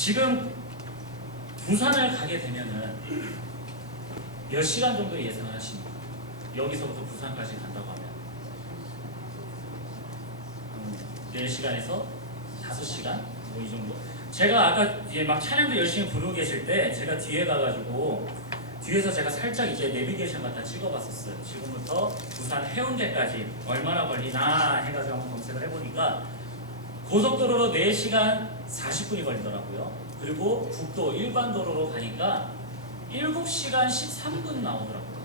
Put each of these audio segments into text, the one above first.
지금 부산을 가게 되면은 몇 시간 정도 예상을 하십니까? 여기서부터 부산까지 간다고 하면 4시간에서 5시간? 뭐 이 정도? 제가 아까 이제 막 촬영도 열심히 부르고 계실 때 제가 뒤에 가가지고 뒤에서 제가 살짝 이제 내비게이션 갖다 찍어봤었어요. 지금부터 부산 해운대까지 얼마나 걸리나 해가지고 한번 검색을 해보니까 고속도로로 4시간 40분이 걸리더라고요. 그리고 국도 일반도로로 가니까 7시간 13분 나오더라고요.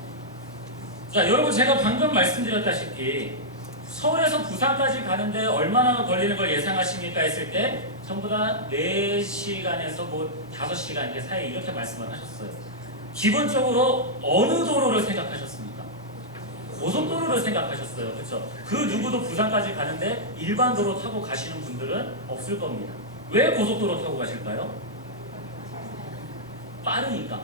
자, 여러분 제가 방금 말씀드렸다시피 서울에서 부산까지 가는데 얼마나 걸리는 걸 예상하십니까 했을 때 전부 다 4시간에서 뭐 5시간 사이 이렇게 말씀을 하셨어요. 기본적으로 어느 도로를 생각하셨습니까? 고속도로를 생각하셨어요. 그렇죠? 그 누구도 부산까지 가는데 일반 도로 타고 가시는 분들은 없을 겁니다. 왜 고속도로 타고 가실까요? 빠르니까.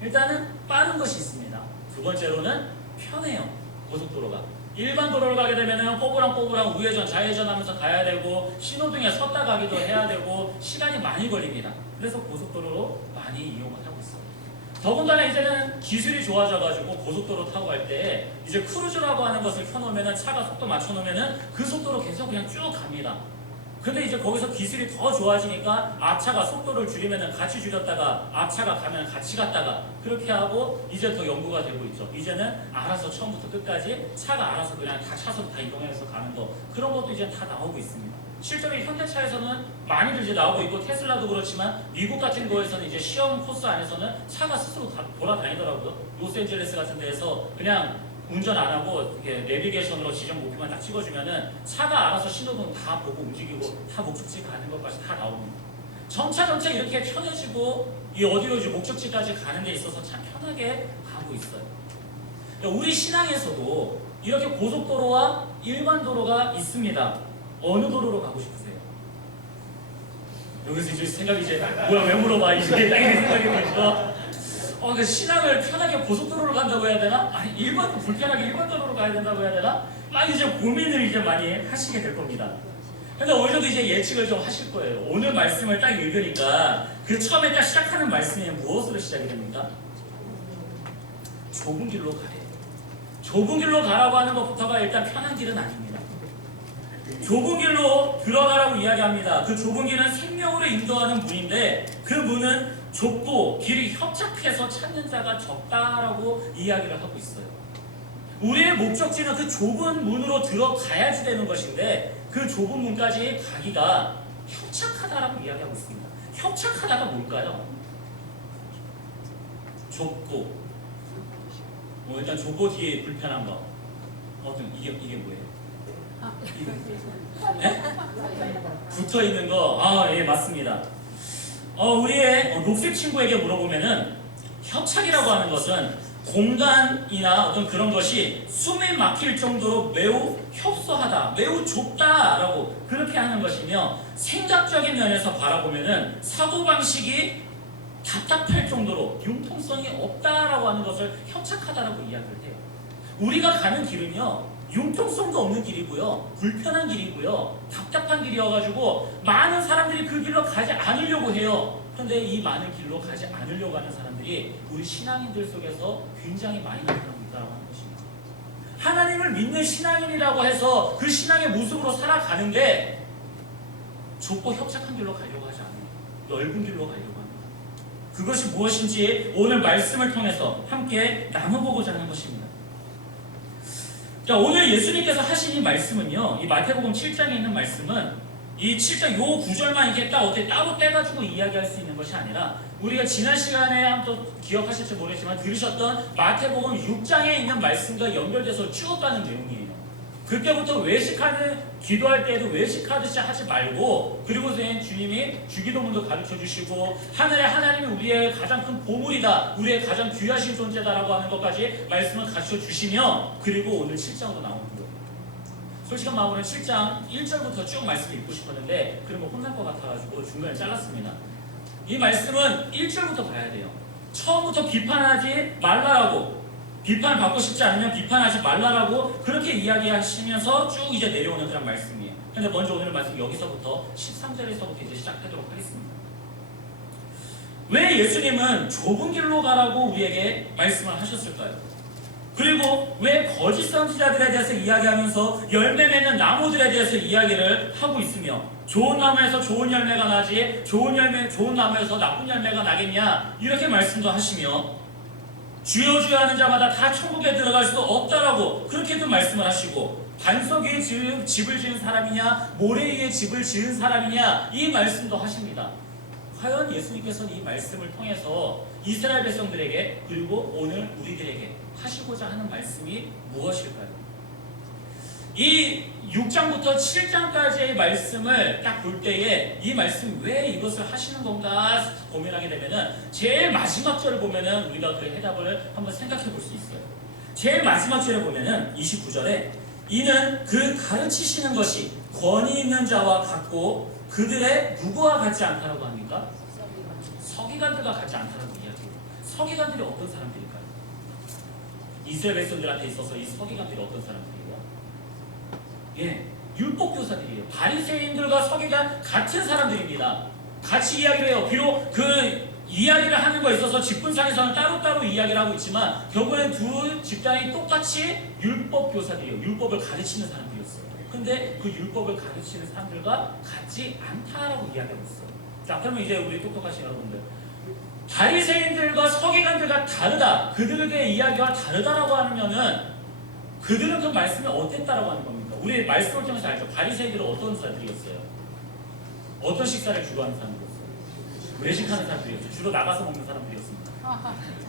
일단은 빠른 것이 있습니다. 두 번째로는 편해요. 고속도로가. 일반 도로를 가게 되면 꼬부랑꼬부랑 우회전 좌회전 하면서 가야 되고 신호등에 섰다 가기도 해야 되고 시간이 많이 걸립니다. 그래서 고속도로로 많이 이용을 하고 있어요. 더군다나 이제는 기술이 좋아져가지고 고속도로 타고 갈 때 이제 크루즈라고 하는 것을 켜놓으면 차가 속도 맞춰놓으면 그 속도로 계속 그냥 쭉 갑니다. 근데 이제 거기서 기술이 더 좋아지니까 앞차가 속도를 줄이면 같이 줄였다가 앞차가 가면 같이 갔다가 그렇게 하고 이제 더 연구가 되고 있죠. 이제는 알아서 처음부터 끝까지 차가 알아서 그냥 다 차선 다 이동해서 가는 거 그런 것도 이제 다 나오고 있습니다. 실제로 현대차에서는 많이들 이제 나오고 있고 테슬라도 그렇지만 미국 같은 거에서는 이제 시험 코스 안에서는 차가 스스로 다 돌아다니더라고요. 로스앤젤레스 같은 데에서 그냥 운전 안 하고 이렇게 내비게이션으로 지정 목표만 딱 찍어주면은 차가 알아서 신호등 다 보고 움직이고 다 목적지 가는 것까지 다 나옵니다. 점차 이렇게 편해지고 이 어디로 이제 목적지까지 가는 데 있어서 참 편하게 가고 있어요. 우리 신앙에서도 이렇게 고속도로와 일반 도로가 있습니다. 어느 도로로 가고 싶으세요? 여기서 이제 생각이 이제 뭐야 왜 물어봐 이제 딱 이런 생각이 들죠. 그 신앙을 편하게 고속도로로 간다고 해야 되나? 아니 불편하게 일반 도로로 가야 된다고 해야 되나? 막 이제 고민을 이제 많이 하시게 될 겁니다. 근데 어느 정도 이제 예측을 좀 하실 거예요. 오늘 말씀을 딱 읽으니까 그 처음에 딱 시작하는 말씀이 무엇으로 시작이 됩니까? 좁은 길로 가래요. 좁은 길로 가라고 하는 것부터가 일단 편한 길은 아닙니다. 좁은 길로 들어가라고 이야기합니다. 그 좁은 길은 생명으로 인도하는 문인데 그 문은 좁고 길이 협착해서 찾는 자가 적다라고 이야기를 하고 있어요. 우리의 목적지는 그 좁은 문으로 들어가야지 되는 것인데 그 좁은 문까지 가기가 협착하다라고 이야기하고 있습니다. 협착하다가 뭘까요? 좁고 일단 좁고 뒤에 불편한 거 이게 뭐예요? 네? 붙어 있는 거. 예, 맞습니다. 우리의 녹색 친구에게 물어보면은 협착이라고 하는 것은 공간이나 어떤 그런 것이 숨이 막힐 정도로 매우 협소하다, 매우 좁다라고 그렇게 하는 것이며 생각적인 면에서 바라보면은 사고방식이 답답할 정도로 융통성이 없다라고 하는 것을 협착하다라고 이야기를 해요. 우리가 가는 길은요 융통성도 없는 길이고요 불편한 길이고요 답답한 길이어가지고 많은 사람들이 그 길로 가지 않으려고 해요. 그런데 이 많은 길로 가지 않으려고 하는 사람들이 우리 신앙인들 속에서 굉장히 많이 나타나고 있다고 하는 것입니다. 하나님을 믿는 신앙인이라고 해서 그 신앙의 모습으로 살아가는데 좁고 협착한 길로 가려고 하지 않아요. 넓은 길로 가려고 합니다. 그것이 무엇인지 오늘 말씀을 통해서 함께 나눠보고자 하는 것입니다. 자, 오늘 예수님께서 하신 이 말씀은요, 이 마태복음 7장에 있는 말씀은 이 7장 요 구절만 이렇게 어떻게 따로 떼가지고 이야기할 수 있는 것이 아니라 우리가 지난 시간에 한번 기억하실지 모르겠지만 들으셨던 마태복음 6장에 있는 말씀과 연결돼서 쭉 가는 내용이에요. 그때부터 기도할 때에도 외식하듯이 하지 말고 그리고 주님이 주기도문도 가르쳐주시고 하늘의 하나님이 우리의 가장 큰 보물이다, 우리의 가장 귀하신 존재다라고 하는 것까지 말씀을 가르쳐주시며 그리고 오늘 7장으로 나오는 거예요. 솔직한 마음으로는 7장 1절부터 쭉 말씀을 읽고 싶었는데 그러면 혼날 것 같아가지고 중간에 잘랐습니다. 이 말씀은 1절부터 봐야 돼요. 처음부터 비판하지 말라라고, 비판을 받고 싶지 않으면 비판하지 말라라고 그렇게 이야기하시면서 쭉 이제 내려오는 그런 말씀이에요. 근데 먼저 오늘 말씀 여기서부터 13절에서부터 이제 시작하도록 하겠습니다. 왜 예수님은 좁은 길로 가라고 우리에게 말씀을 하셨을까요? 그리고 왜 거짓 선지자들에 대해서 이야기하면서 열매 맺는 나무들에 대해서 이야기를 하고 있으며, 좋은 나무에서 좋은 열매가 나지 좋은 나무에서 나쁜 열매가 나겠냐, 이렇게 말씀도 하시며, 주여 주여 하는 자마다 다 천국에 들어갈 수 없다라고 그렇게도 말씀을 하시고, 반석 위에 집을 지은 사람이냐 모래 위에 집을 지은 사람이냐, 이 말씀도 하십니다. 과연 예수님께서는 이 말씀을 통해서 이스라엘 백성들에게, 그리고 오늘 우리들에게 하시고자 하는 말씀이 무엇일까요? 이 6장부터 7장까지의 말씀을 딱 볼 때에 이 말씀 왜 이것을 하시는 건가 고민하게 되면은, 제일 마지막 절을 보면은 우리가 그 해답을 한번 생각해 볼 수 있어요. 제일 마지막 절에 보면은 29절에 이는 그 가르치시는 것이 권위 있는 자와 같고 그들의 누구와 같지 않다라고 합니까? 서기관들과 같지 않다라고 이야기해요. 서기관들이 어떤 사람들일까요? 이스라엘 백성들한테 있어서 이 서기관들이 어떤 사람들이에요? 예, 율법교사들이에요. 바리새인들과 서기관 같은 사람들입니다. 같이 이야기를 해요. 비록 그 이야기를 하는 거에 있어서 직분상에서는 따로따로 이야기를 하고 있지만 결국엔 두 집단이 똑같이 율법교사들이에요. 율법을 가르치는 사람들이었어요. 근데 그 율법을 가르치는 사람들과 같지 않다라고 이야기하고 있어요. 자, 그러면 이제 우리 똑똑하신 여러분들, 바리새인들과 서기관들과 다르다, 그들의 이야기와 다르다라고 하면은 그들은 그 말씀이 어땠다라고 하는 겁니까? 우리 말씀을 통해서 알죠. 바리새인들은 어떤 사람들이었어요? 어떤 식사를 주로 하는 사람들이었어요? 외식하는 사람들이었죠. 주로 나가서 먹는 사람들이었습니다.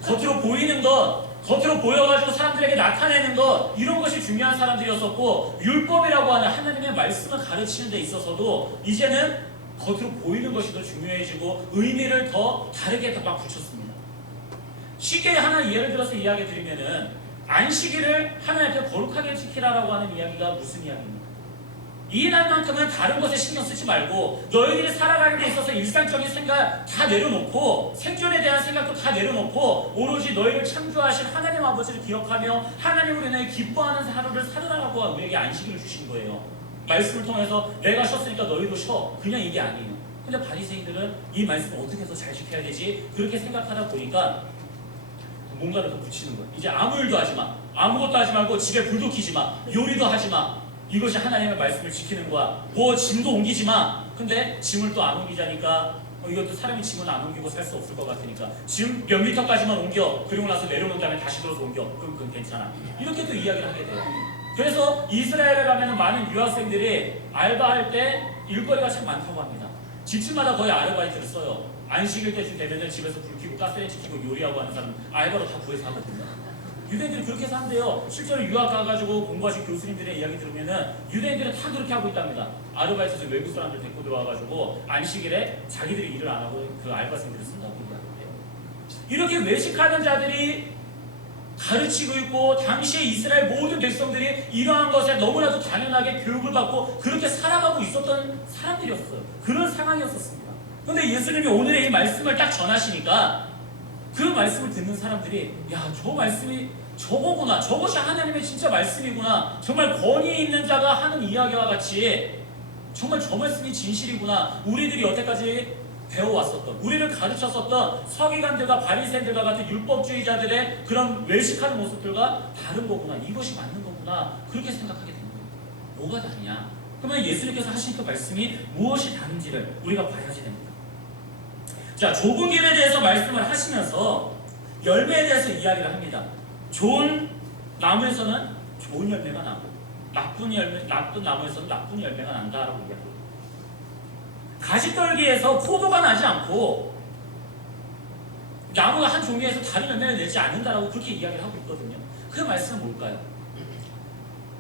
겉으로 보이는 것, 겉으로 보여가지고 사람들에게 나타내는 것, 이런 것이 중요한 사람들이었었고, 율법이라고 하는 하나님의 말씀을 가르치는 데 있어서도 이제는 겉으로 보이는 것이 더 중요해지고 의미를 더 다르게 더 막 붙였습니다. 쉽게 하나 예를 들어서 이야기 드리면은, 안식일을 하나님 앞에 거룩하게 지키라라고 하는 이야기가 무슨 이야기입니까? 이 날만큼은 다른 것에 신경 쓰지 말고 너희들이 살아가는 데 있어서 일상적인 생각 다 내려놓고, 생존에 대한 생각도 다 내려놓고 오로지 너희를 창조하신 하나님 아버지를 기억하며 하나님으로 인해 기뻐하는 하루를 살으라고 우리에게 안식일을 주신 거예요. 말씀을 통해서 내가 쉬었으니까 너희도 쉬어, 그냥 이게 아니에요. 근데 바리새인들은 이 말씀을 어떻게 해서 잘 지켜야 되지? 그렇게 생각하다 보니까 뭔가를 더 붙이는 거예요. 이제 아무 일도 하지 마, 아무것도 하지 말고 집에 불도 켜지 마, 요리도 하지 마. 이것이 하나님의 말씀을 지키는 거야. 뭐 짐도 옮기지 마. 근데 짐을 또 안 옮기자니까 이것도 사람이 짐은 안 옮기고 살 수 없을 것 같으니까 짐 몇 미터까지만 옮겨, 그리고 나서 내려놓은 다음에 다시 들어서 옮겨. 그럼 그건 괜찮아. 이렇게 또 이야기를 하게 돼요. 그래서 이스라엘에 가면 많은 유학생들이 알바할 때 일거리가 참 많다고 합니다. 집집마다 거의 아르바이트를 써요. 안식일 때쯤 되면 집에서 불 켜고 가스레인지 켜고 요리하고 하는 사람 알바로 다 구해서 하거든요. 유대인들이 그렇게 산대요. 실제로 유학 가가지고 공부하신 교수님들의 이야기 들으면은 유대인들은 다 그렇게 하고 있답니다. 아르바이트에서 외국 사람들 데리고 들어와가지고 안식일에 자기들이 일을 안 하고 그 알바생들을 쓴다고 이야기해요. 이렇게 외식하는 자들이 가르치고 있고, 당시에 이스라엘 모든 백성들이 이러한 것에 너무나도 당연하게 교육을 받고 그렇게 살아가고 있었던 사람들이었어요. 그런 상황이었었습니다. 그런데 예수님이 오늘의 이 말씀을 딱 전하시니까 그 말씀을 듣는 사람들이, 야, 저 말씀이 저거구나, 저것이 하나님의 진짜 말씀이구나, 정말 권위 있는 자가 하는 이야기와 같이 정말 저 말씀이 진실이구나, 우리들이 여태까지 배워왔었던, 우리를 가르쳤었던 서기관들과 바리새인들과 같은 율법주의자들의 그런 외식하는 모습들과 다른 거구나, 이것이 맞는 거구나, 그렇게 생각하게 되는 거예요. 뭐가 다르냐? 그러면 예수님께서 하신 그 말씀이 무엇이 다른지를 우리가 봐야지 됩니다. 자, 좁은 길에 대해서 말씀을 하시면서 열매에 대해서 이야기를 합니다. 좋은 나무에서는 좋은 열매가 나고 나쁜 나무에서는 나쁜 열매가 난다라고 이야기합니다. 가시떨기에서 포도가 나지 않고 나무가 한 종류에서 다른 열매를 내지 않는다라고 그렇게 이야기를 하고 있거든요. 그 말씀은 뭘까요?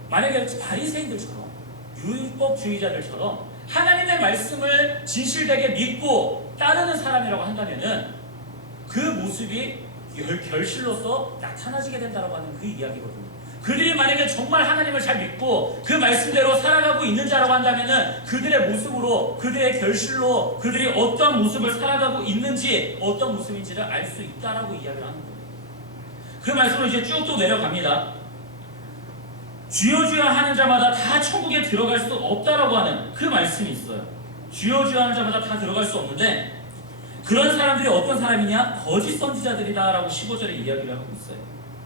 만약에 바리새인들처럼 율법주의자들처럼 하나님의 말씀을 진실되게 믿고 따르는 사람이라고 한다면은 그 모습이 결실로서 나타나지게 된다고 하는 그 이야기거든요. 그들이 만약에 정말 하나님을 잘 믿고 그 말씀대로 살아가고 있는 자라고 한다면은 그들의 모습으로, 그들의 결실로 그들이 어떤 모습을 살아가고 있는지, 어떤 모습인지를 알 수 있다라고 이야기를 하는 거예요. 그 말씀을 이제 쭉 또 내려갑니다. 주여 주여 하는 자마다 다 천국에 들어갈 수 없다라고 하는 그 말씀이 있어요. 주여 주여 하는 자마다 다 들어갈 수 없는데, 그런 사람들이 어떤 사람이냐? 거짓 선지자들이다라고 15절에 이야기를 하고 있어요.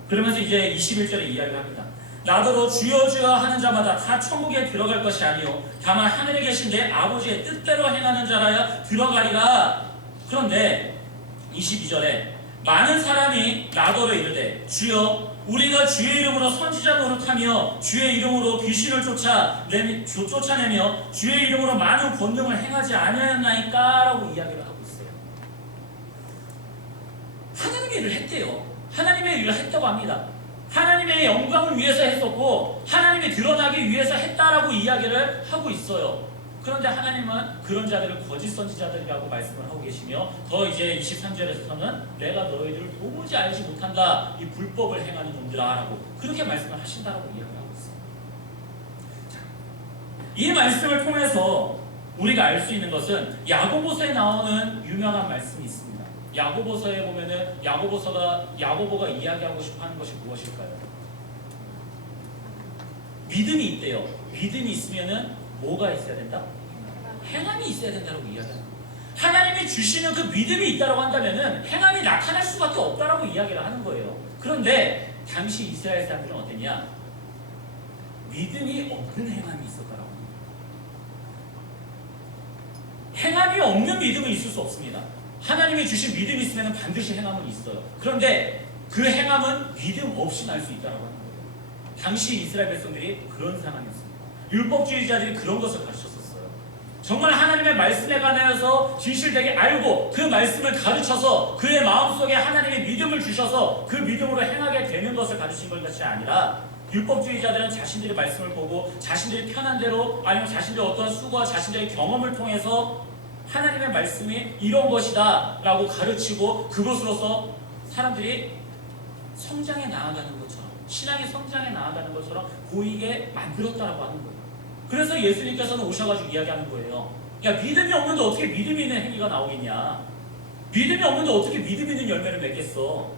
그러면서 이제 21절에 이야기를 합니다. 나더러 주여 주여 하는 자마다 다 천국에 들어갈 것이 아니요 다만 하늘에 계신 내 아버지의 뜻대로 행하는 자라야 들어가리라. 그런데 22절에 많은 사람이 나더러 이르되 주여 우리가 주의 이름으로 선지자 노릇하며 주의 이름으로 귀신을 쫓아내며 주의 이름으로 많은 권능을 행하지 아니하였나이까? 라고 이야기를 하고 있어요. 하나님의 일을 했대요. 하나님의 일을 했다고 합니다. 하나님의 영광을 위해서 했었고 하나님이 드러나기 위해서 했다라고 이야기를 하고 있어요. 그런데 하나님은 그런 자들을 거짓 선지자들이라고 말씀을 하고 계시며 더 이제 23절에서는 내가 너희들을 도무지 알지 못한다 이 불법을 행하는 놈들아 라고 그렇게 말씀을 하신다라고 이야기하고 있어요. 자, 이 말씀을 통해서 우리가 알 수 있는 것은 야고보서에 나오는 유명한 말씀이 있습니다. 야고보서에 보면은 야고보가 이야기하고 싶어하는 것이 무엇일까요? 믿음이 있대요. 믿음이 있으면은 뭐가 있어야 된다? 행함이 있어야 된다고 이야기합니다. 하나님이 주시는 그 믿음이 있다고 한다면은 행함이 나타날 수밖에 없다라고 이야기를 하는 거예요. 그런데 당시 이스라엘 사람들은 어땠냐? 믿음이 없는 행함이 있었다라고 합니다. 행함이 없는 믿음은 있을 수 없습니다. 하나님이 주신 믿음이 있으면 반드시 행함은 있어요. 그런데 그 행함은 믿음 없이 날 수 있다고 하는 거예요. 당시 이스라엘 백성들이 그런 상황이었습니다. 율법주의자들이 그런 것을 가르쳤었어요. 정말 하나님의 말씀에 관하여서 진실되게 알고 그 말씀을 가르쳐서 그의 마음속에 하나님의 믿음을 주셔서 그 믿음으로 행하게 되는 것을 가르친 것이 아니라 율법주의자들은 자신들의 말씀을 보고 자신들이 편한 대로 아니면 자신들의 어떤 수고와 자신들의 경험을 통해서 하나님의 말씀이 이런 것이다 라고 가르치고 그것으로서 사람들이 성장해 나아가는 것처럼 신앙의 성장해 나아가는 것처럼 보이게 만들었다라고 하는 거예요. 그래서 예수님께서는 오셔가지고 이야기하는 거예요. 야, 믿음이 없는데 어떻게 믿음이 있는 행위가 나오겠냐? 믿음이 없는데 어떻게 믿음 있는 열매를 맺겠어?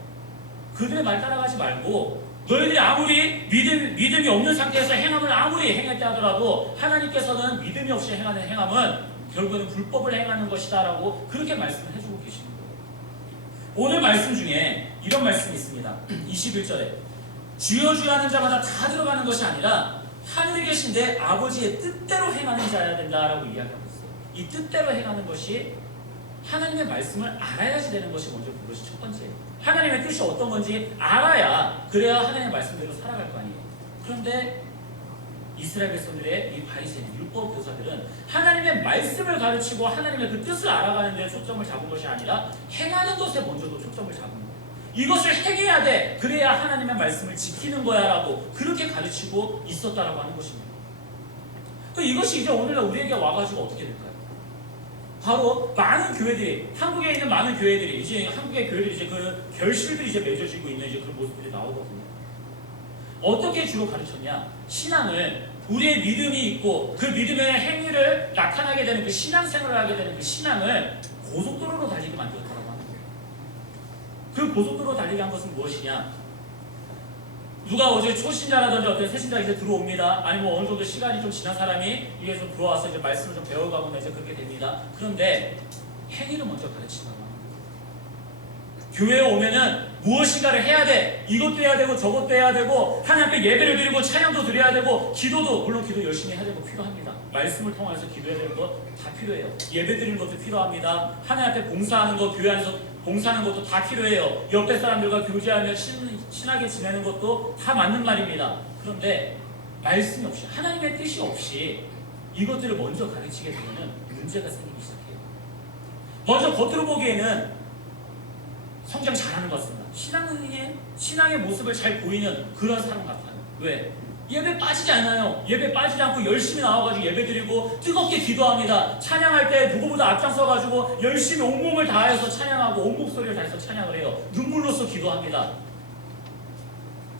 그들의 말 따라가지 말고 너희들이 아무리 믿음이 없는 상태에서 행함을 아무리 행했다 하더라도 하나님께서는 믿음이 없이 행하는 행함은 결국에는 불법을 행하는 것이다 라고 그렇게 말씀을 해주고 계시는 거예요. 오늘 말씀 중에 이런 말씀이 있습니다. 21절에 주여 주여 하는 자마다 다 들어가는 것이 아니라 하늘에 계신 내 아버지의 뜻대로 행하는 자여야 된다라고 이야기하고 있어요. 이 뜻대로 행하는 것이 하나님의 말씀을 알아야지 되는 것이 먼저 그것이 첫 번째예요. 하나님의 뜻이 어떤 건지 알아야 그래야 하나님의 말씀대로 살아갈 거 아니에요. 그런데 이스라엘 백성들의 이 바리새인 율법 교사들은 하나님의 말씀을 가르치고 하나님의 그 뜻을 알아가는 데 초점을 잡은 것이 아니라 행하는 것에 먼저도 초점을 잡은 거예요. 이것을 행해야 돼. 그래야 하나님의 말씀을 지키는 거야 라고 그렇게 가르치고 있었다라고 하는 것입니다. 또 이것이 이제 오늘날 우리에게 와가지고 어떻게 될까요? 바로 많은 교회들이 한국에 있는 많은 교회들이 이제 한국의 교회들이 이제 그 결실들이 이제 맺어지고 있는 이제 그런 모습들이 나오거든요. 어떻게 주로 가르쳤냐? 신앙을 우리의 믿음이 있고 그 믿음의 행위를 나타나게 되는 그 신앙생활을 하게 되는 그 신앙을 고속도로로 달리게 만들었다고 하는 거예요. 그 고속도로로 달리게 한 것은 무엇이냐? 누가 어제 초신자라든지 어떤 새신자가 이제 들어옵니다. 아니면 어느 정도 시간이 좀 지난 사람이 이게 좀 들어와서 이제 말씀을 좀 배워가거나 이제 그렇게 됩니다. 그런데 행위를 먼저 가르친다고 합니다. 교회에 오면은 무엇인가를 해야 돼. 이것도 해야 되고 저것도 해야 되고 하나님 앞에 예배를 드리고 찬양도 드려야 되고 기도도 물론 기도 열심히 해야 되고 필요합니다. 말씀을 통해서 기도해야 되는 거 다 필요해요. 예배 드리는 것도 필요합니다. 하나님 앞에 봉사하는 것, 교회 안에서 봉사하는 것도 다 필요해요. 옆에 사람들과 교제하며 친하게 지내는 것도 다 맞는 말입니다. 그런데 말씀이 없이 하나님의 뜻이 없이 이것들을 먼저 가르치게 되면 문제가 생기기 시작해요. 먼저 겉으로 보기에는 성장 잘하는 것 같습니다. 신앙의 모습을 잘 보이는 그런 사람 같아요. 왜? 예배 빠지지 않아요. 예배 빠지지 않고 열심히 나와가지고 예배 드리고 뜨겁게 기도합니다. 찬양할 때 누구보다 앞장서가지고 열심히 온몸을 다해서 찬양하고 온 목소리를 다해서 찬양을 해요. 눈물로써 기도합니다.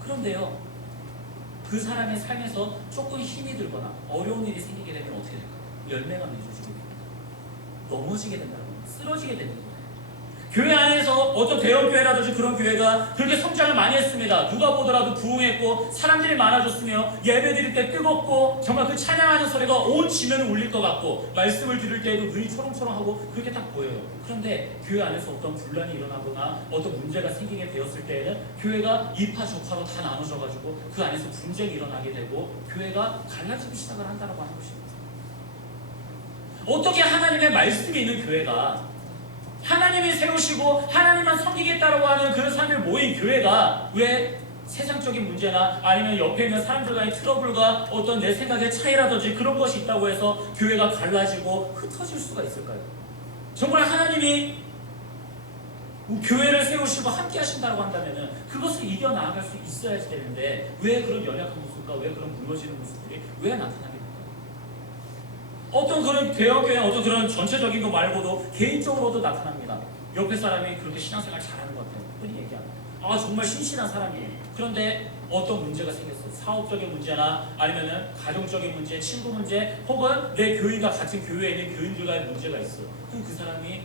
그런데요, 그 사람의 삶에서 조금 힘이 들거나 어려운 일이 생기게 되면 어떻게 될까요? 열매가 맺어지게 됩니다. 넘어지게 된다는 거예요. 쓰러지게 되는 거예요. 교회 안에서 어떤 대형교회라든지 그런 교회가 그렇게 성장을 많이 했습니다. 누가 보더라도 부흥했고 사람들이 많아졌으며 예배드릴 때 뜨겁고 정말 그 찬양하는 소리가 온 지면을 울릴 것 같고 말씀을 들을 때에도 눈이 초롱초롱하고 그렇게 딱 보여요. 그런데 교회 안에서 어떤 분란이 일어나거나 어떤 문제가 생기게 되었을 때에는 교회가 이파 저파로 다 나눠져가지고 그 안에서 분쟁이 일어나게 되고 교회가 갈라지기 시작을 한다고 하는 것입니다. 어떻게 하나님의 말씀이 있는 교회가 하나님이 세우시고 하나님만 섬기겠다라고 하는 그런 사람들 모인 교회가 왜 세상적인 문제나 아니면 옆에 있는 사람들과의 트러블과 어떤 내 생각의 차이라든지 그런 것이 있다고 해서 교회가 갈라지고 흩어질 수가 있을까요? 정말 하나님이 교회를 세우시고 함께 하신다고 한다면 그것을 이겨나갈 수 있어야지 되는데 왜 그런 연약한 모습과 왜 그런 무너지는 모습들이 왜 나타나게 될까요? 어떤 그런 대형교회 어떤 그런 전체적인 거 말고도 개인적으로도 나타납니다. 옆에 사람이 그렇게 신앙생활 잘하는 것 같아요. 흔히 얘기하는 아 정말 신실한 사람이에요. 그런데 어떤 문제가 생겼어요. 사업적인 문제나 아니면은 가정적인 문제, 친구 문제 혹은 내 교인과 같은 교회에 있는 교인들과의 문제가 있어요. 그럼 그 사람이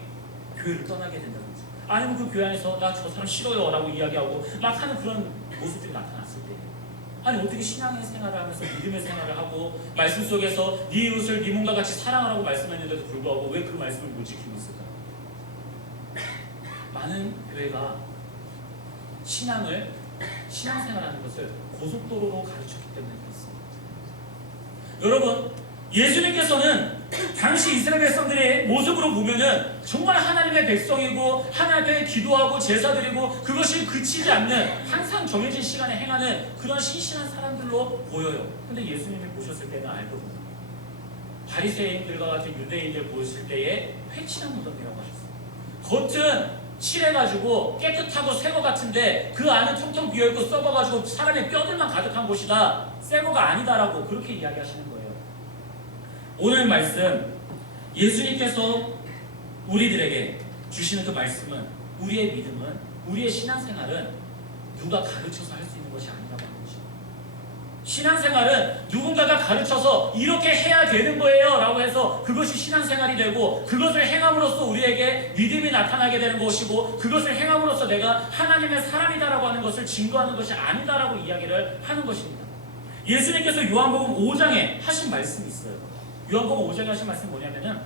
교회를 떠나게 된다든지 아니면 그 교회 안에서 나 저 사람 싫어요 라고 이야기하고 막 하는 그런 모습들이 나타났을 때 아니 어떻게 신앙의 생활을 하면서 믿음의 생활을 하고 말씀 속에서 네 이웃을 네 몸과 같이 사랑하라고 말씀했는데도 불구하고 왜 그 말씀을 못 지키고 있을까요? 많은 교회가 신앙생활하는 것을 고속도로로 가르쳤기 때문에 그렇습니다. 여러분 예수님께서는 당시 이스라엘 백성들의 모습으로 보면은 정말 하나님의 백성이고 하나님 앞에 기도하고 제사드리고 그것이 그치지 않는 항상 정해진 시간에 행하는 그런 신실한 사람들로 보여요. 근데 예수님이 보셨을 때는 알거든요. 바리새인들과 같은 유대인들 보셨을 때에 회칠한 무덤이라고 하셨어요. 겉은 칠해가지고 깨끗하고 새거 같은데 그 안은 텅텅 비어있고 썩어가지고 사람의 뼈들만 가득한 곳이다. 새거가 아니다라고 그렇게 이야기하시는 거예요. 오늘 말씀 예수님께서 우리들에게 주시는 그 말씀은 우리의 믿음은 우리의 신앙생활은 누가 가르쳐서 할 수 있는 것이 아니라고 하는 것입니다. 신앙생활은 누군가가 가르쳐서 이렇게 해야 되는 거예요 라고 해서 그것이 신앙생활이 되고 그것을 행함으로써 우리에게 믿음이 나타나게 되는 것이고 그것을 행함으로써 내가 하나님의 사람이다라고 하는 것을 증거하는 것이 아니다라고 이야기를 하는 것입니다. 예수님께서 요한복음 5장에 하신 말씀이 있어요. 요한복음 5장에 하신 말씀이 뭐냐면은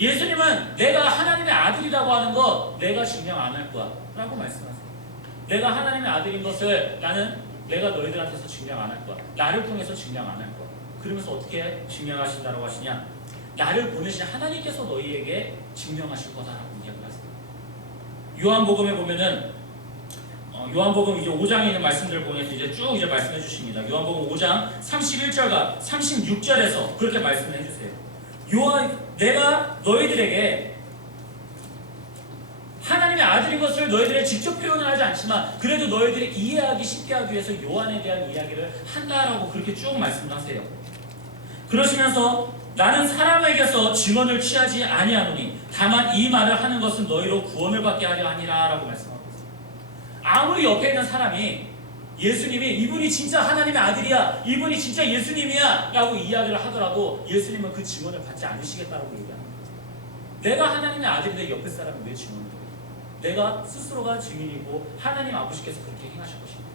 예수님은 내가 하나님의 아들이라고 하는 것 내가 증명 안 할 거야 라고 말씀하세요. 내가 하나님의 아들인 것을 내가 너희들한테서 증명 안 할 거야. 나를 통해서 증명 안 할 거야. 그러면서 어떻게 증명하신다고 하시냐? 나를 보내신 하나님께서 너희에게 증명하실 거다라고 이야기하세요. 요한복음에 보면은 요한복음 이제 5장에 있는 말씀들을 보면서 이제 쭉 이제 말씀해 주십니다. 요한복음 5장 31절과 36절에서 그렇게 말씀해 주세요. 내가 너희들에게 하나님의 아들인 것을 너희들이 직접 표현을 하지 않지만 그래도 너희들이 이해하기 쉽게 하기 위해서 요한에 대한 이야기를 한다라고 그렇게 쭉 말씀을 하세요. 그러시면서 나는 사람에게서 증언을 취하지 아니하노니 다만 이 말을 하는 것은 너희로 구원을 받게 하려 하니라 라고 말씀하고 있어요. 아무리 옆에 있는 사람이 예수님이 이분이 진짜 하나님의 아들이야 이분이 진짜 예수님이야 라고 이야기를 하더라도 예수님은 그 증언을 받지 않으시겠다고 얘기합니다. 내가 하나님의 아들인데 옆에 사람이 왜 증언을 해요? 내가 스스로가 증인이고 하나님 아버지께서 그렇게 행하실 것입니다.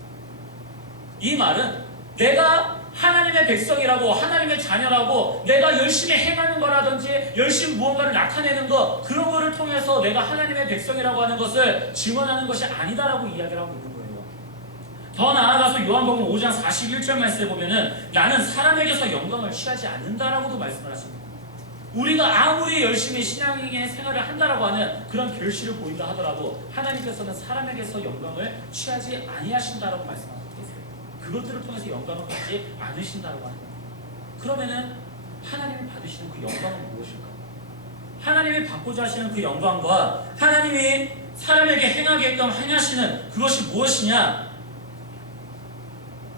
이 말은 내가 하나님의 백성이라고 하나님의 자녀라고 내가 열심히 행하는 거라든지 열심히 무언가를 나타내는 것 그런 거를 통해서 내가 하나님의 백성이라고 하는 것을 증언하는 것이 아니다라고 이야기를 하고 있는 거예요. 더 나아가서 요한복음 5장 41절 말씀에 보면은 나는 사람에게서 영광을 취하지 않는다라고도 말씀을 하십니다. 우리가 아무리 열심히 신앙의 생활을 한다라고 하는 그런 결실을 보인다 하더라도 하나님께서는 사람에게서 영광을 취하지 아니하신다라고 말씀하고 계세요. 그것들을 통해서 영광을 받지 않으신다라고 하는 거예요. 그러면은 하나님이 받으시는 그 영광은 무엇일까? 하나님이 받고자 하시는 그 영광과 하나님이 사람에게 행하게끔 행하시는 그것이 무엇이냐?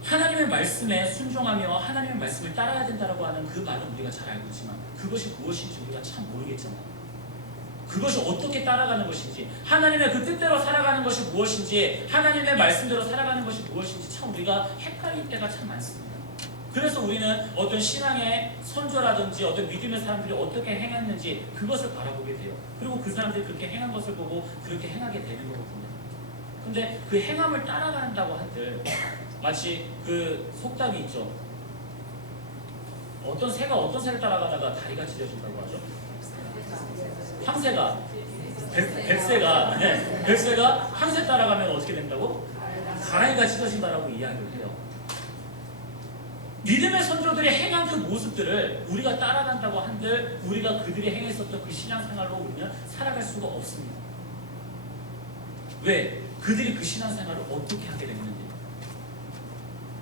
하나님의 말씀에 순종하며 하나님의 말씀을 따라야 된다고 하는 그 말은 우리가 잘 알고 있지만 그것이 무엇인지 우리가 참 모르겠잖아요. 그것이 어떻게 따라가는 것인지 하나님의 그 뜻대로 살아가는 것이 무엇인지 하나님의 말씀대로 살아가는 것이 무엇인지 참 우리가 헷갈릴 때가 참 많습니다. 그래서 우리는 어떤 신앙의 선조라든지 어떤 믿음의 사람들이 어떻게 행했는지 그것을 바라보게 돼요. 그리고 그 사람들이 그렇게 행한 것을 보고 그렇게 행하게 되는 거거든요. 근데 그 행함을 따라간다고 한들 마치 그 속담이 있죠. 어떤 새가 어떤 새를 따라가다가 다리가 찢어진다고 하죠. 황새가 백새가 황새 따라가면 어떻게 된다고? 가랑이가 찢어진다라고 이야기를 해요. 믿음의 선조들이 행한 그 모습들을 우리가 따라간다고 한들 우리가 그들이 행했었던 그 신앙생활로 우리는 살아갈 수가 없습니다. 왜? 그들이 그 신앙생활을 어떻게 하게 됐는지.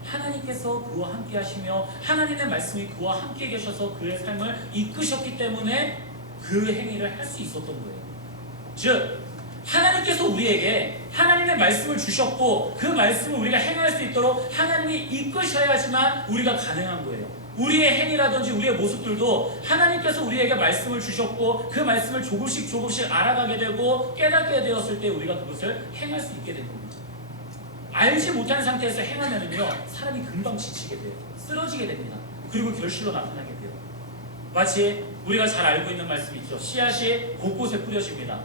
하나님께서 그와 함께 하시며 하나님의 말씀이 그와 함께 계셔서 그의 삶을 이끄셨기 때문에 그 행위를 할 수 있었던 거예요. 즉 하나님께서 우리에게 하나님의 말씀을 주셨고 그 말씀을 우리가 행할 수 있도록 하나님이 이끄셔야지만 우리가 가능한 거예요. 우리의 행위라든지 우리의 모습들도 하나님께서 우리에게 말씀을 주셨고 그 말씀을 조금씩 알아가게 되고 깨닫게 되었을 때 우리가 그것을 행할 수 있게 된 겁니다. 알지 못하는 상태에서 행하면은요 사람이 금방 지치게 돼요. 쓰러지게 됩니다. 그리고 결실로 나타나게 돼요. 마치 우리가 잘 알고 있는 말씀이 있죠. 씨앗이 곳곳에 뿌려집니다.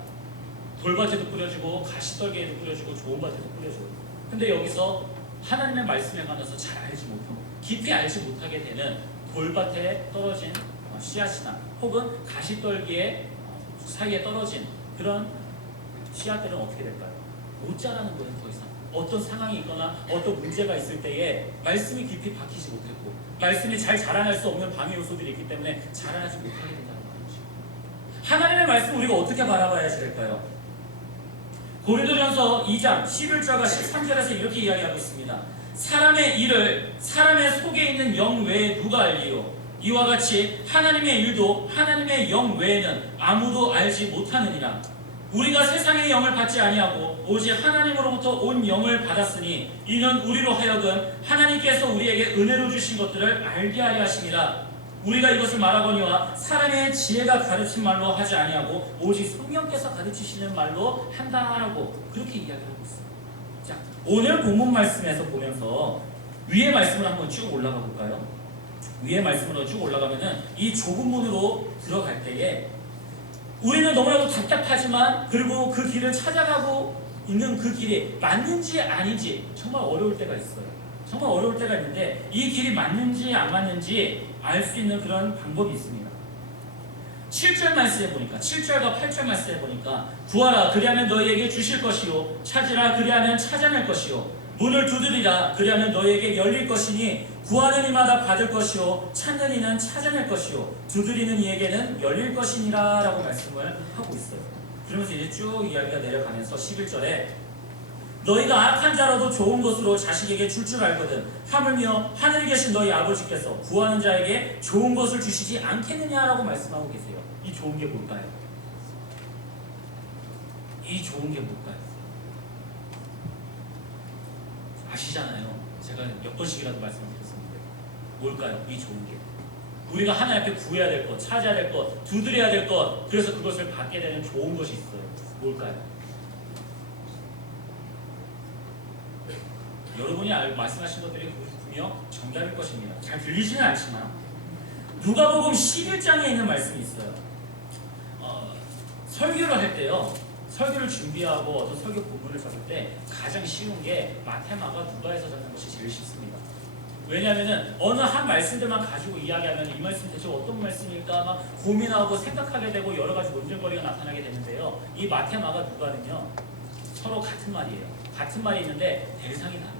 돌밭에도 뿌려지고 가시떨기에도 뿌려지고 좋은 밭에도 뿌려져요. 근데 여기서 하나님의 말씀에 관해서 잘 알지 못하고 깊이 알지 못하게 되는 돌밭에 떨어진 씨앗이나 혹은 가시떨기의 사이에 떨어진 그런 씨앗들은 어떻게 될까요? 못 자라는 거예요. 더 이상 어떤 상황이 있거나 어떤 문제가 있을 때에 말씀이 깊이 박히지 못했고 말씀이 잘 자라날 수 없는 방해 요소들이 있기 때문에 자라나지 못하게 된다는 거죠. 하나님의 말씀 우리가 어떻게 바라봐야지 될까요? 고린도전서 2장 11절과 13절에서 이렇게 이야기하고 있습니다. 사람의 일을 사람의 속에 있는 영 외에 누가 알리요? 이와 같이 하나님의 일도 하나님의 영 외에는 아무도 알지 못하느니라. 우리가 세상의 영을 받지 아니하고 오직 하나님으로부터 온 영을 받았으니 이는 우리로 하여금 하나님께서 우리에게 은혜로 주신 것들을 알게 하려 하심이라. 우리가 이것을 말하거니와 사람의 지혜가 가르친 말로 하지 아니하고 오직 성령께서 가르치시는 말로 한다라고 그렇게 이야기를 하고 있어요. 자, 오늘 본문 말씀에서 보면서 위의 말씀을 한번 쭉 올라가 볼까요? 위의 말씀으로 쭉 올라가면은 이 좁은 문으로 들어갈 때에 우리는 너무나도 답답하지만 그리고 그 길을 찾아가고 있는 그 길이 맞는지 아닌지 정말 어려울 때가 있어요. 정말 어려울 때가 있는데 이 길이 맞는지 안 맞는지 알 수 있는 그런 방법이 있습니다. 7절 말씀에 보니까 7절과 8절 말씀에 보니까 구하라 그리하면 너희에게 주실 것이요 찾으라 그리하면 찾아낼 것이요 문을 두드리라 그리하면 너희에게 열릴 것이니 구하는 이마다 받을 것이요 찾는 이는 찾아낼 것이요 두드리는 이에게는 열릴 것이니라 라고 말씀을 하고 있어요. 그러면서 이제 쭉 이야기가 내려가면서 11절에 너희가 악한 자라도 좋은 것으로 자식에게 줄 알거든 하물며 하늘에 계신 너희 아버지께서 구하는 자에게 좋은 것을 주시지 않겠느냐라고 말씀하고 계세요. 이 좋은 게 뭘까요? 이 좋은 게 뭘까요? 아시잖아요. 제가 몇 번씩이라도 말씀드렸었는데 뭘까요? 이 좋은 게 우리가 하나님 앞에 구해야 될 것, 찾아야 될 것, 두드려야 될 것, 그래서 그것을 받게 되는 좋은 것이 있어요. 뭘까요? 여러분이 말씀하신 것들이 분명 정답일 것입니다. 잘 들리지는 않지만 누가복음 11장에 있는 말씀이 있어요. 설교를 할 때요. 설교를 준비하고 어떤 설교 본문을 적을 때 가장 쉬운 게 마태마가 누가에서 적는 것이 제일 쉽습니다. 왜냐하면 어느 한 말씀들만 가지고 이야기하면 이 말씀 대체 어떤 말씀일까 막 고민하고 생각하게 되고 여러 가지 논쟁거리가 나타나게 되는데요. 이 마태마가 누가는요. 서로 같은 말이에요. 같은 말이 있는데 대상이 다릅니다.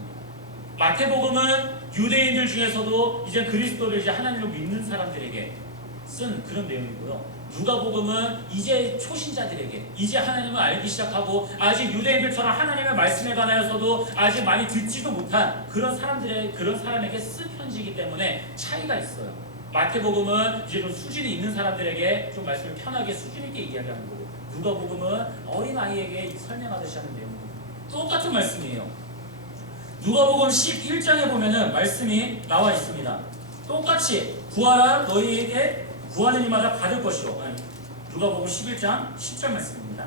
마태복음은 유대인들 중에서도 이제 그리스도를 이제 하나님으로 믿는 사람들에게 쓴 그런 내용이고요. 누가복음은 이제 초신자들에게 이제 하나님을 알기 시작하고 아직 유대인들처럼 하나님의 말씀에 관하여서도 아직 많이 듣지도 못한 그런 사람에게 쓴 편지이기 때문에 차이가 있어요. 마태복음은 이제 좀 수준이 있는 사람들에게 좀 말씀을 편하게 수준 있게 이야기하는 거고 누가복음은 어린 아이에게 설명하듯이 하는 내용입니다. 똑같은 말씀이에요. 누가복음 11장에 보면은 말씀이 나와 있습니다. 똑같이 구하라 너희에게 구하는 이마다 받을 것이요. 누가복음 11장 10절 말씀입니다.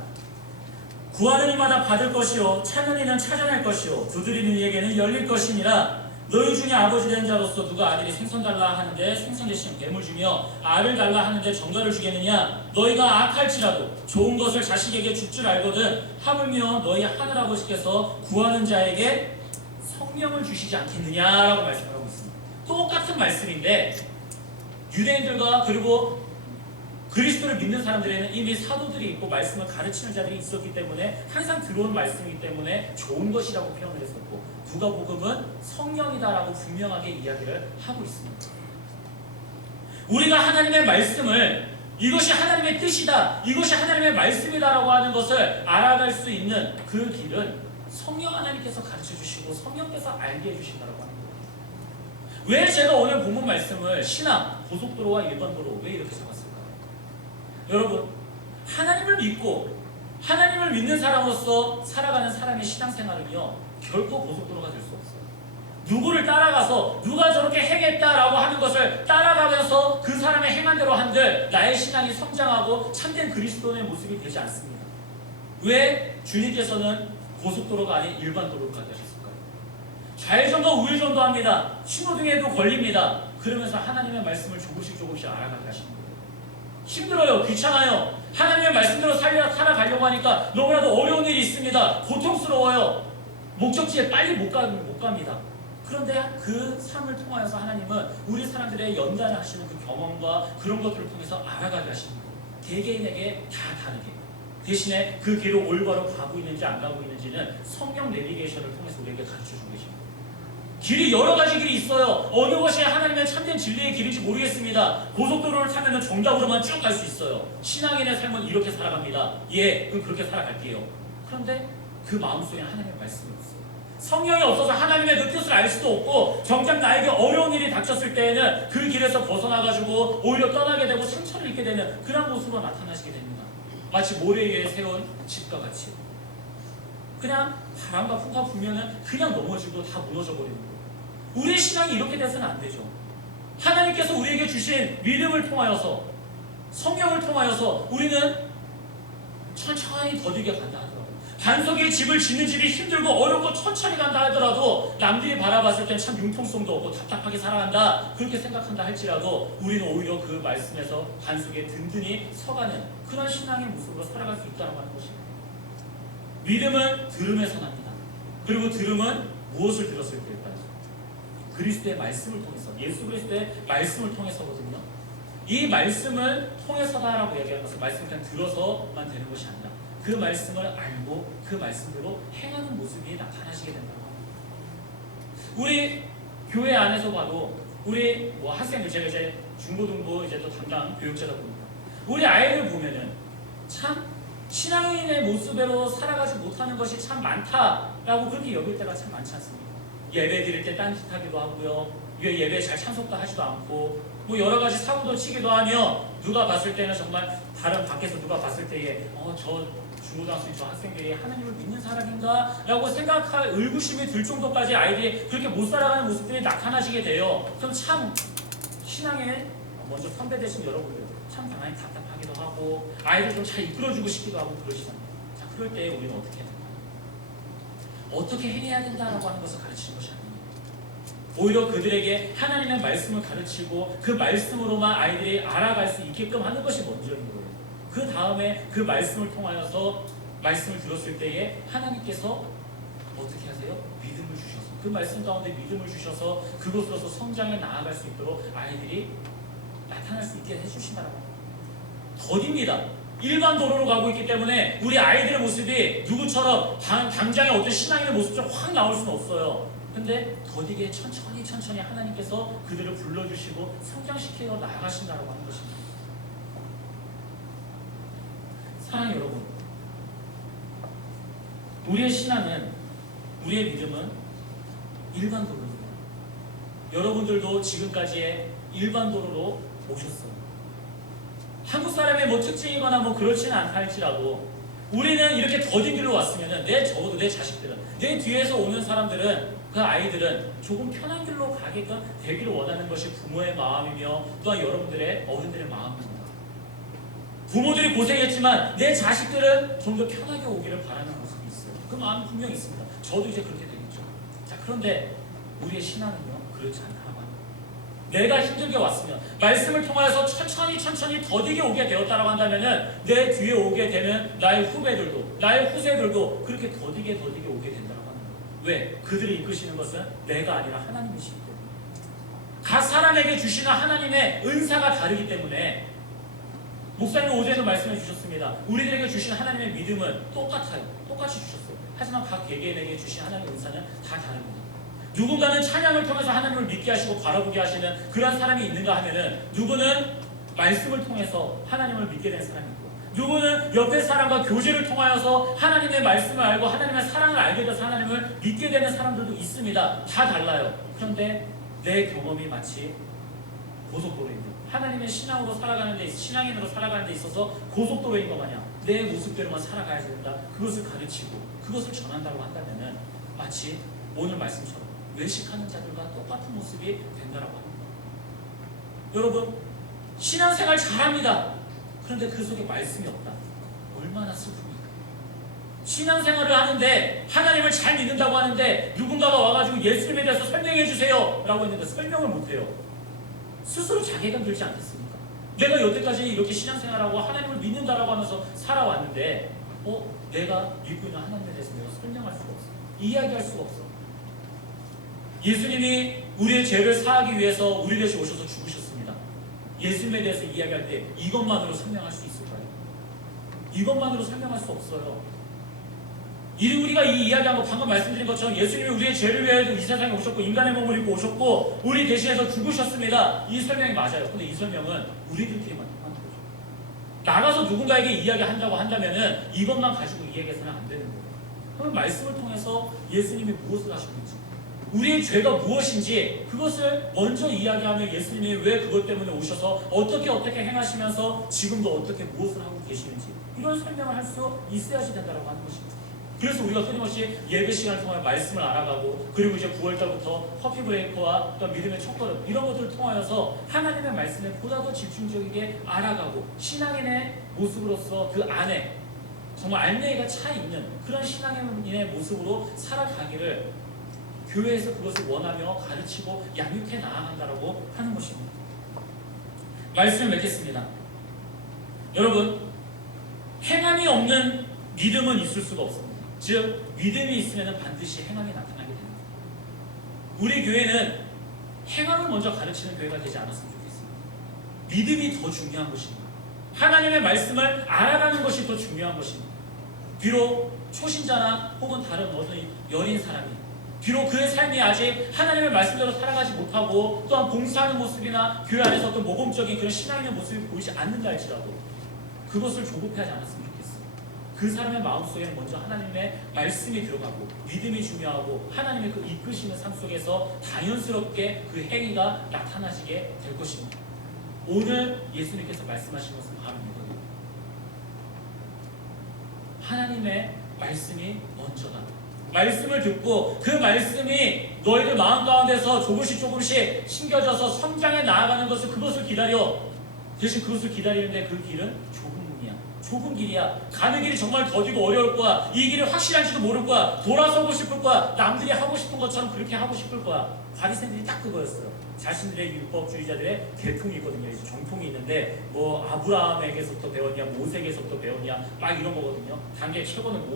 구하는 이마다 받을 것이요 찾는 이는 찾아낼 것이요 두드리는 이에게는 열릴 것이니라. 너희 중에 아버지 된 자로서 누가 아들이 생선 달라 하는데 생선 대신 뱀을 주며 알을 달라 하는데 정갈을 주겠느냐? 너희가 악할지라도 좋은 것을 자식에게 줄 줄 알거든 하물며 너희 하늘 아버지께서 구하는 자에게 성령을 주시지 않겠느냐라고 말씀하고 있습니다. 똑같은 말씀인데 유대인들과 그리고 그리스도를 믿는 사람들에는 이미 사도들이 있고 말씀을 가르치는 자들이 있었기 때문에 항상 들어온 말씀이기 때문에 좋은 것이라고 표현을 했었고, 누가복음은 성령이다라고 분명하게 이야기를 하고 있습니다. 우리가 하나님의 말씀을 이것이 하나님의 뜻이다, 이것이 하나님의 말씀이다라고 하는 것을 알아갈 수 있는 그 길은 성령 하나님께서 가르쳐 주시고 성령께서 알게 해주신다라고 하는 거예요. 왜 제가 오늘 본문 말씀을 신앙, 고속도로와 일반도로 왜 이렇게 잡았을까요? 여러분, 하나님을 믿고 하나님을 믿는 사람으로서 살아가는 사람의 신앙생활은요 결코 고속도로가 될 수 없어요. 누구를 따라가서 누가 저렇게 행했다라고 하는 것을 따라가면서 그 사람의 행한 대로 한들 나의 신앙이 성장하고 참된 그리스도의 모습이 되지 않습니다. 왜 주님께서는 고속도로가 아닌 일반도로를 가게 하셨을까요? 좌회전과 우회전도 합니다. 신호등에도 걸립니다. 그러면서 하나님의 말씀을 조금씩 알아가게 하시는 거예요. 힘들어요. 귀찮아요. 하나님의 말씀대로 살아가려고 하니까 너무나도 어려운 일이 있습니다. 고통스러워요. 목적지에 빨리 못 갑니다. 그런데 그 삶을 통하여서 하나님은 우리 사람들의 연단하시는 그 경험과 그런 것들을 통해서 알아가게 하시는 거예요. 개개인에게 다 다르게. 대신에 그 길을 올바로 가고 있는지 안 가고 있는지는 성령 내비게이션을 통해서 우리에게 가르쳐주고 계십니다. 길이 여러 가지 길이 있어요. 어느 것이 하나님의 참된 진리의 길인지 모르겠습니다. 고속도로를 타면 정답으로만 쭉 갈 수 있어요. 신앙인의 삶은 이렇게 살아갑니다. 예, 그럼 그렇게 살아갈게요. 그런데 그 마음속에 하나님의 말씀이 없어요. 성령이 없어서 하나님의 그 뜻을 알 수도 없고, 정작 나에게 어려운 일이 닥쳤을 때에는 그 길에서 벗어나가지고 오히려 떠나게 되고 상처를 입게 되는 그런 모습으로 나타나시게 됩니다. 마치 모래 위에 세운 집과 같이 그냥 바람과 풍과 불면은 그냥 넘어지고 다 무너져 버리는 거예요. 우리의 신앙이 이렇게 돼서는 안 되죠. 하나님께서 우리에게 주신 믿음을 통하여서, 성령을 통하여서 우리는 천천히 더디게 간다 하더라고요. 반석에 집을 짓는 집이 힘들고 어렵고 천천히 간다 하더라도 남들이 바라봤을 땐 참 융통성도 없고 답답하게 살아간다 그렇게 생각한다 할지라도 우리는 오히려 그 말씀에서 반석에 든든히 서가는 그런 신앙의 모습으로 살아갈 수 있다는 것입니다. 믿음은 들음에서 납니다. 그리고 들음은 무엇을 들었을 때일까요? 그리스도의 말씀을 통해서, 예수 그리스도의 말씀을 통해서거든요. 이 말씀을 통해서다라고 얘기하는 것은 말씀을 그냥 들어서만 되는 것이 아니라 그 말씀을 알고 그 말씀대로 행하는 모습이 나타나시게 된다고 합니다. 우리 교회 안에서 봐도 우리 학생들, 제가 이제 중고등부 이제 또 담당 교육자다 보니까 우리 아이를 보면은 참 신앙인의 모습으로 살아가지 못하는 것이 참 많다라고 그렇게 여길 때가 참 많지 않습니까? 예배 드릴 때 딴짓하기도 하고요. 예배에 잘 참석도 하지도 않고 뭐 여러 가지 사고도 치기도 하며, 누가 봤을 때는 정말 다른 밖에서 누가 봤을 때에 저 중고등학생 저 학생들이 하나님을 믿는 사람인가? 라고 생각할 의구심이 들 정도까지 아이들이 그렇게 못 살아가는 모습들이 나타나시게 돼요. 그럼 참 신앙에 먼저 선배되신 여러분들 참 당연히 답답하기도 하고 아이들 좀 잘 이끌어주고 싶기도 하고 그러시잖아요. 자, 그럴 때 우리는 어떻게 해야 될까요? 어떻게 행해야 된다라고 하는 것을 가르치는 것이 아닙니다. 오히려 그들에게 하나님의 말씀을 가르치고 그 말씀으로만 아이들이 알아갈 수 있게끔 하는 것이 먼저인 거예요. 그 다음에 그 말씀을 통하여서 말씀을 들었을 때에 하나님께서 어떻게 하세요? 믿음을 주셔서, 그 말씀 가운데 믿음을 주셔서 그것으로서 성장해 나아갈 수 있도록 아이들이 나타날 수 있게 해주신다라고 합니다. 더딥니다. 일반 도로로 가고 있기 때문에 우리 아이들의 모습이 누구처럼 당장의 어떤 신앙인의 모습처럼 확 나올 수는 없어요. 근데 더디게 천천히 하나님께서 그들을 불러주시고 성장시켜 나아가신다라고 하는 것입니다. 사랑하는 여러분, 우리의 신앙은, 우리의 믿음은 일반 도로입니다. 여러분들도 지금까지의 일반 도로로 오셨어요. 한국 사람의 뭐 특징이거나 뭐 그렇지는 않다 할지라도 우리는 이렇게 더딘 길로 왔으면은 적어도 내 자식들은, 내 뒤에서 오는 사람들은, 그 아이들은 조금 편한 길로 가게끔 되기를 원하는 것이 부모의 마음이며 또한 여러분들의 어른들의 마음입니다. 부모들이 고생했지만 내 자식들은 좀 더 편하게 오기를 바라는 모습이 있어요. 그 마음이 분명히 있습니다. 저도 이제 그렇게 되겠죠. 자, 그런데 우리의 신앙은요 그렇지 않다라고 합니다. 내가 힘들게 왔으면 말씀을 통하여서 천천히 더디게 오게 되었다라고 한다면은 내 뒤에 오게 되면 나의 후배들도 나의 후세들도 그렇게 더디게 오게 된다라고 하는 거예요. 왜? 그들이 이끄시는 것은 내가 아니라 하나님이시기 때문에. 각 사람에게 주시는 하나님의 은사가 다르기 때문에 목사님 어제도 말씀해 주셨습니다. 우리들에게 주신 하나님의 믿음은 똑같아요. 똑같이 주셨어요. 하지만 각 개개인에게 주신 하나님의 은사는 다 다릅니다. 누군가는 찬양을 통해서 하나님을 믿게 하시고 바라보게 하시는 그런 사람이 있는가 하면은 누구는 말씀을 통해서 하나님을 믿게 되는 사람이 있고 누구는 옆에 사람과 교제를 통하여서 하나님의 말씀을 알고 하나님의 사랑을 알게 돼서 하나님을 믿게 되는 사람들도 있습니다. 다 달라요. 그런데 내 경험이 마치 고속도로입니다. 하나님의 신앙으로 살아가는 데 신앙인으로 살아가는 데 있어서 고속도로인 것 마냥 내 모습대로만 살아가야 된다. 그것을 가르치고 그것을 전한다고 한다면은 마치 오늘 말씀처럼 외식하는 자들과 똑같은 모습이 된다라고 합니다. 여러분 신앙생활 잘합니다. 그런데 그 속에 말씀이 없다. 얼마나 슬픕니까? 신앙생활을 하는데 하나님을 잘 믿는다고 하는데 누군가가 와가지고 예수님에 대해서 설명해 주세요 라고 했는데 설명을 못해요. 스스로 자괴감 들지 않겠습니까? 내가 여태까지 이렇게 신앙생활하고 하나님을 믿는다라고 하면서 살아왔는데 내가 믿고 있는 하나님에 대해서 내가 설명할 수가 없어. 이야기할 수가 없어. 예수님이 우리의 죄를 사하기 위해서 우리 대신 오셔서 죽으셨습니다. 예수님에 대해서 이야기할 때 이것만으로 설명할 수 있을까요? 이것만으로 설명할 수 없어요. 우리가 이 이야기한 거 방금 말씀드린 것처럼 예수님이 우리의 죄를 위해 이 세상에 오셨고 인간의 몸을 입고 오셨고 우리 대신해서 죽으셨습니다. 이 설명이 맞아요. 근데 이 설명은 우리들끼리만 하는 거죠. 나가서 누군가에게 이야기한다고 한다면은 이것만 가지고 이야기해서는 안 되는 거예요. 그럼 말씀을 통해서 예수님이 무엇을 하셨는지 우리의 죄가 무엇인지 그것을 먼저 이야기하면 예수님이 왜 그것 때문에 오셔서 어떻게 행하시면서 지금도 어떻게 무엇을 하고 계시는지 이런 설명을 할 수 있어야지 된다고 하는 것입니다. 그래서 우리가 끊임없이 예배 시간을 통해 말씀을 알아가고 그리고 이제 9월달부터 커피 브레이크와 또 믿음의 첫걸음 이런 것들을 통하여서 하나님의 말씀을 보다 더 집중적이게 알아가고 신앙인의 모습으로서 그 안에 정말 알맹이가 차 있는 그런 신앙인의 모습으로 살아가기를 교회에서 그것을 원하며 가르치고 양육해 나아간다라고 하는 것입니다. 말씀을 맺겠습니다. 여러분 행함이 없는 믿음은 있을 수가 없습니다. 즉 믿음이 있으면 반드시 행함이 나타나게 됩니다. 우리 교회는 행함을 먼저 가르치는 교회가 되지 않았으면 좋겠습니다. 믿음이 더 중요한 것입니다. 하나님의 말씀을 알아가는 것이 더 중요한 것입니다. 비록 초신자나 혹은 다른 어떤 여린 사람이 비록 그의 삶이 아직 하나님의 말씀대로 살아가지 못하고 또한 봉사하는 모습이나 교회 안에서 어떤 모범적인 그런 신앙의 모습이 보이지 않는다 할지라도 그것을 조급해하지 않았으면 좋겠습니다. 그 사람의 마음속에는 먼저 하나님의 말씀이 들어가고 믿음이 중요하고 하나님의 그 이끄시는 삶 속에서 자연스럽게 그 행위가 나타나지게 될 것입니다. 오늘 예수님께서 말씀하신 것은 바로 이거예요. 하나님의 말씀이 먼저다. 말씀을 듣고 그 말씀이 너희들 마음 가운데서 조금씩 심겨져서 성장해 나아가는 것을 그것을 기다려. 대신 그것을 기다리는데 그 길은 좁은 길이야. 가는 길이 정말 더디고 어려울 거야. 이 길이 확실한지도 모를 거야. 돌아서고 싶을 거야. 남들이 하고 싶은 것처럼 그렇게 하고 싶을 거야. 바리새인들이 딱 그거였어요. 자신들의 율법주의자들의 계통이 있거든요. 이제 정통이 있는데 뭐 아브라함에게서부터 배웠냐, 모세에게서부터 배웠냐, 막 이런 거거든요. 단계 최고는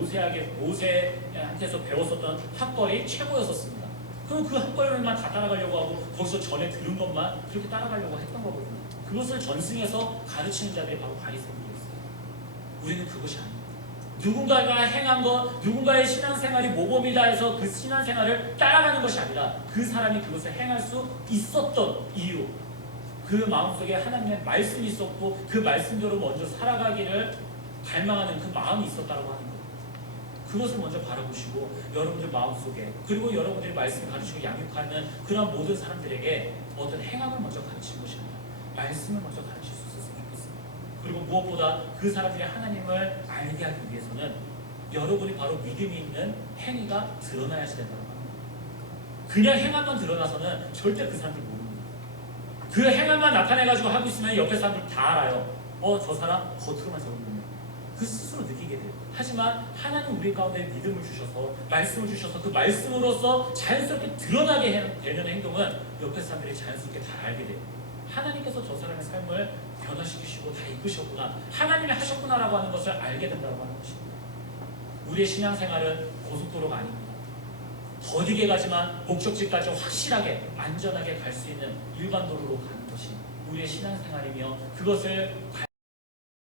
모세한테서 배웠었던 학벌이 최고였었습니다. 그럼 그 학벌만 다 따라가려고 하고 거기서 전에 들은 것만 그렇게 따라가려고 했던 거거든요. 그것을 전승해서 가르치는 자들이 바로 바리새인들이었어요. 우리는 그것이 아닙니다. 누군가가 행한 것, 누군가의 신앙생활이 모범이다 해서 그 신앙생활을 따라가는 것이 아니라 그 사람이 그것을 행할 수 있었던 이유, 그 마음속에 하나님의 말씀이 있었고 그 말씀대로 먼저 살아가기를 갈망하는 그 마음이 있었다고 하는 거예요. 그것을 먼저 바라보시고 여러분들 마음속에 그리고 여러분들이 말씀을 가르치고 양육하는 그런 모든 사람들에게 어떤 행함을 먼저 가르치는 것이 아니라 말씀을 먼저 가르칠 수 있었으면 좋겠습니다. 그리고 무엇보다 그 사람들이 하나님을 알게 하기 위해서는 여러분이 바로 믿음이 있는 행위가 드러나야지 된다고 합니다. 그냥 행함만 드러나서는 절대 그 사람들 모릅니다. 그 행함만 나타내가지고 하고 있으면 옆에 사람들 다 알아요. 저 사람 겉으로만 저러는 거예요. 그 스스로 느끼게 돼요. 하지만 하나님 우리 가운데 믿음을 주셔서 말씀을 주셔서 그 말씀으로서 자연스럽게 드러나게 되는 행동은 옆에 사람들이 자연스럽게 다 알게 돼요. 하나님께서 저 사람의 삶을 변화시키시고 다 이끄셨구나, 하나님이 하셨구나라고 하는 것을 알게 된다고 하는 것입니다. 우리의 신앙생활은 고속도로가 아닙니다. 더디게 가지만 목적지까지 확실하게 안전하게 갈 수 있는 일반 도로로 가는 것이 우리의 신앙생활이며, 그것을